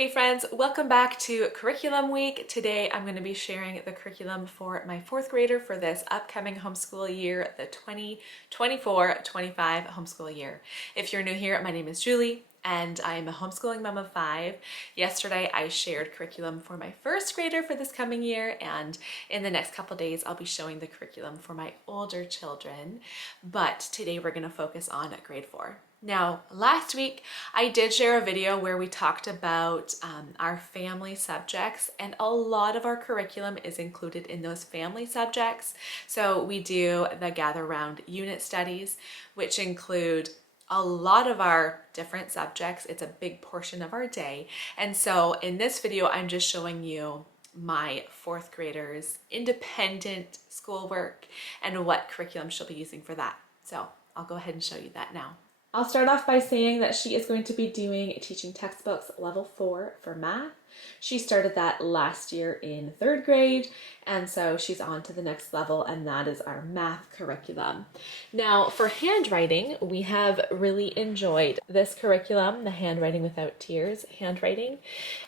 Hey friends, welcome back to Curriculum Week. Today I'm going to be sharing the curriculum for my fourth grader for this upcoming homeschool year, the 2024-25 homeschool year. If you're new here, my name is Julie and I am a homeschooling mom of 5. Yesterday I shared curriculum for my first grader for this coming year, and in the next couple days I'll be showing the curriculum for my older children. But today we're going to focus on grade 4. Now, last week I did share a video where we talked about our family subjects, and a lot of our curriculum is included in those family subjects. So we do the Gather Round unit studies, which include a lot of our different subjects. It's a big portion of our day. And so in this video, I'm just showing you my fourth graders' independent schoolwork and what curriculum she'll be using for that. So I'll go ahead and show you that now. I'll start off by saying that she is going to be doing teaching textbooks level 4 for math. She started that last year in 3rd grade, and so she's on to the next level, and that is our math curriculum. Now for handwriting, we have really enjoyed this curriculum, the Handwriting Without Tears handwriting.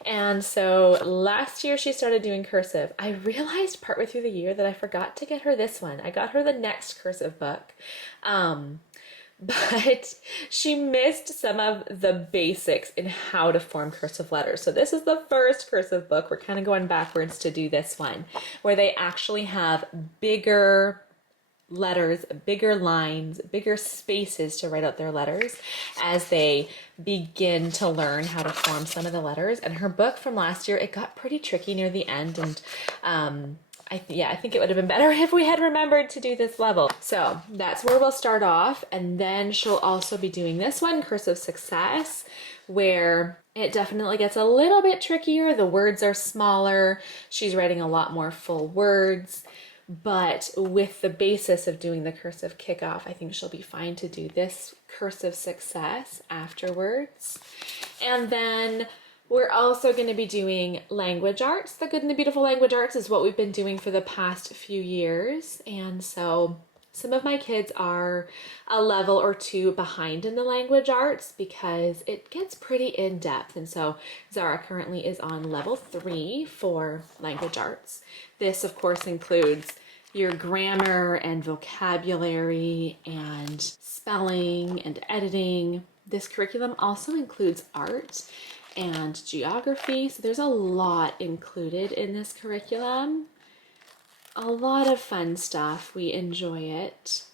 And so last year she started doing cursive. I realized partway through the year that I forgot to get her this one. I got her the next cursive book. But she missed some of the basics in how to form cursive letters. So this is the first cursive book. We're kind of going backwards to do this one, where they actually have bigger letters, bigger lines, bigger spaces to write out their letters as they begin to learn how to form some of the letters. And her book from last year, it got pretty tricky near the end, and I think it would have been better if we had remembered to do this level. So that's where we'll start off, and then she'll also be doing this one, Cursive Success, where it definitely gets a little bit trickier. The words are smaller. She's writing a lot more full words, but with the basis of doing the cursive kickoff, I think she'll be fine to do this Cursive Success afterwards. And then we're also going to be doing language arts. The Good and the Beautiful language arts is what we've been doing for the past few years. And so some of my kids are a level or 2 behind in the language arts because it gets pretty in-depth. And so Zara currently is on level 3 for language arts. This, of course, includes your grammar and vocabulary and spelling and editing. This curriculum also includes art and geography, so there's a lot included in this curriculum. A lot of fun stuff. We enjoy it.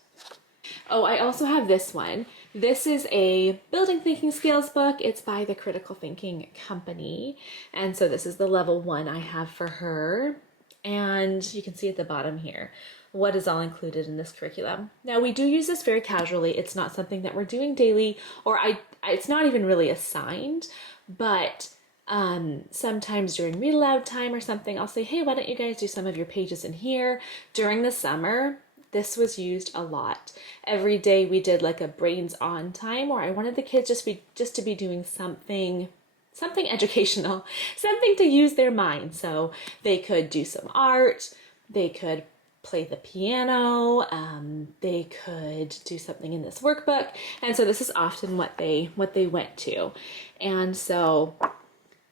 Oh, I also have this one. This is a building thinking skills book. It's by the Critical Thinking Company, and so this is the level 1 I have for her. And you can see at the bottom here what is all included in this curriculum. Now, we do use this very casually. It's not something that we're doing daily, or it's not even really assigned, but sometimes during read aloud time or something, I'll say, hey, why don't you guys do some of your pages in here? During the summer, this was used a lot. Every day we did like a brains on time where I wanted the kids just to be doing something educational, something to use their mind. So they could do some art, they could play the piano, they could do something in this workbook. And so this is often what they went to. And so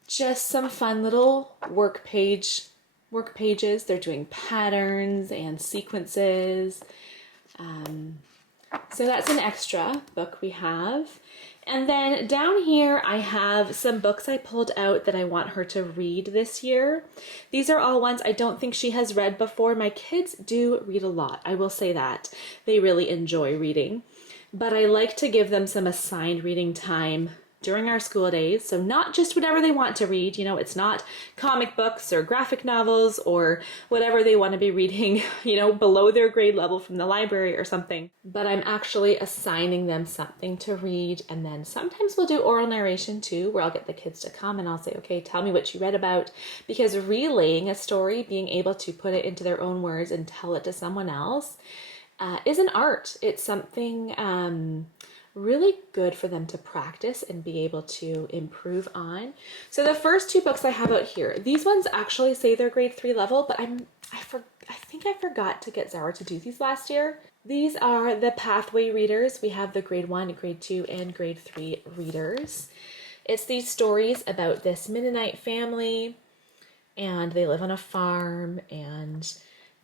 just some fun little work pages. They're doing patterns and sequences. So that's an extra book we have. And then down here, I have some books I pulled out that I want her to read this year. These are all ones I don't think she has read before. My kids do read a lot, I will say that. They really enjoy reading. But I like to give them some assigned reading time during our school days. So not just whatever they want to read, it's not comic books or graphic novels or whatever they want to be reading, below their grade level from the library or something. But I'm actually assigning them something to read. And then sometimes we'll do oral narration too, where I'll get the kids to come and I'll say, okay, tell me what you read about. Because relaying a story, being able to put it into their own words and tell it to someone else is an art. It's something really good for them to practice and be able to improve on. So the first 2 books I have out here, these ones actually say they're grade 3 level, but I think I forgot to get Zara to do these last year. These are the pathway readers. We have the grade 1, grade 2, and grade 3 readers. It's these stories about this Mennonite family, and they live on a farm, and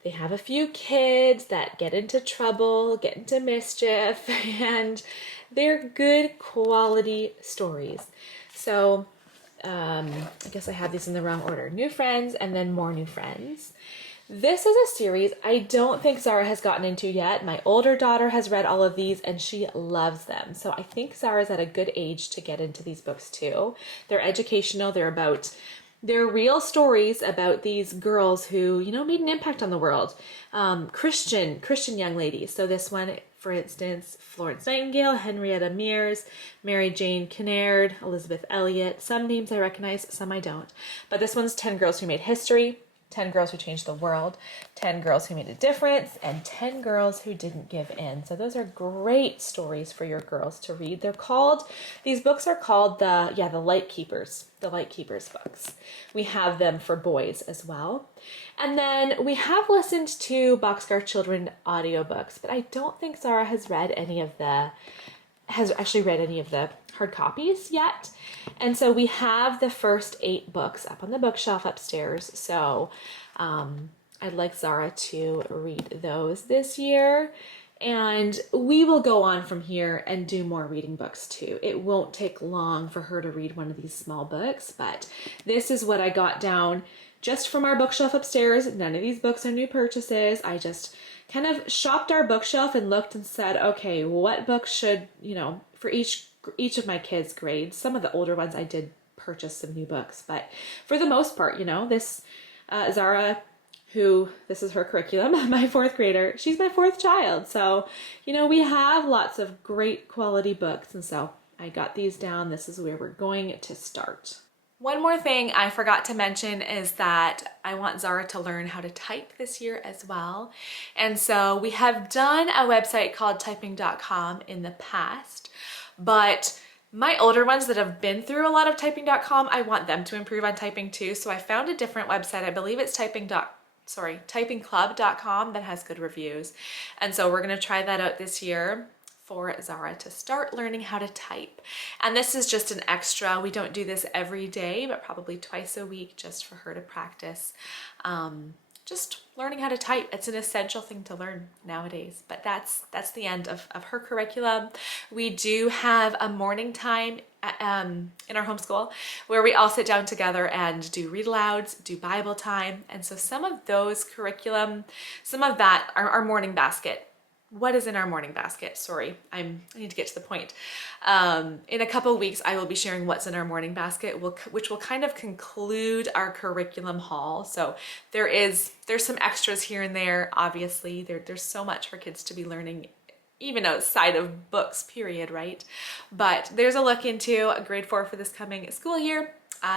they have a few kids that get into trouble, get into mischief, and they're good quality stories. So I guess I have these in the wrong order. New Friends and then More New Friends. This is a series I don't think Zara has gotten into yet. My older daughter has read all of these and she loves them. So I think Zara's at a good age to get into these books too. They're educational. They're real stories about these girls who, made an impact on the world. Christian young ladies. So this one, for instance, Florence Nightingale, Henrietta Mears, Mary Jane Kinnaird, Elizabeth Elliot. Some names I recognize, some I don't. But this one's 10 Girls Who Made History, 10 Girls Who Changed the World, 10 Girls Who Made a Difference, and 10 Girls Who Didn't Give In. So those are great stories for your girls to read. These books are called the Light Keepers books. We have them for boys as well. And then we have listened to Boxcar Children audiobooks, but I don't think Zara has actually read any of the hard copies yet. And so we have the first 8 books up on the bookshelf upstairs. So I'd like Zara to read those this year. And we will go on from here and do more reading books too. It won't take long for her to read one of these small books, but this is what I got down just from our bookshelf upstairs. None of these books are new purchases. I just kind of shopped our bookshelf and looked and said, okay, what books should, for each of my kids' grades. Some of the older ones I did purchase some new books, but for the most part, this Zara, this is her curriculum, my 4th grader, she's my 4th child. So, we have lots of great quality books. And so I got these down. This is where we're going to start. One more thing I forgot to mention is that I want Zara to learn how to type this year as well. And so we have done a website called typing.com in the past, but my older ones that have been through a lot of typing.com, I want them to improve on typing too. So I found a different website. I believe it's typingclub.com that has good reviews. And so we're going to try that out this year for Zara to start learning how to type. And this is just an extra. We don't do this every day, but probably twice a week just for her to practice. Just learning how to type. It's an essential thing to learn nowadays, but that's the end of her curriculum. We do have a morning time in our homeschool where we all sit down together and do read alouds, do Bible time. And so some of those curriculum, some of that are our morning basket. What is in our morning basket? Sorry, I need to get to the point. In a couple of weeks, I will be sharing what's in our morning basket, which will kind of conclude our curriculum haul. So there's some extras here and there. Obviously, there's so much for kids to be learning, even outside of books, period, right? But there's a look into grade 4 for this coming school year.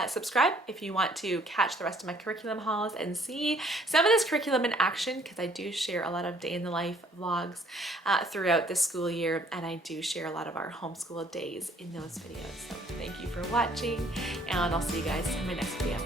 Subscribe if you want to catch the rest of my curriculum hauls and see some of this curriculum in action, because I do share a lot of day in the life vlogs throughout the school year, and I do share a lot of our homeschool days in those videos. So thank you for watching, and I'll see you guys in my next video.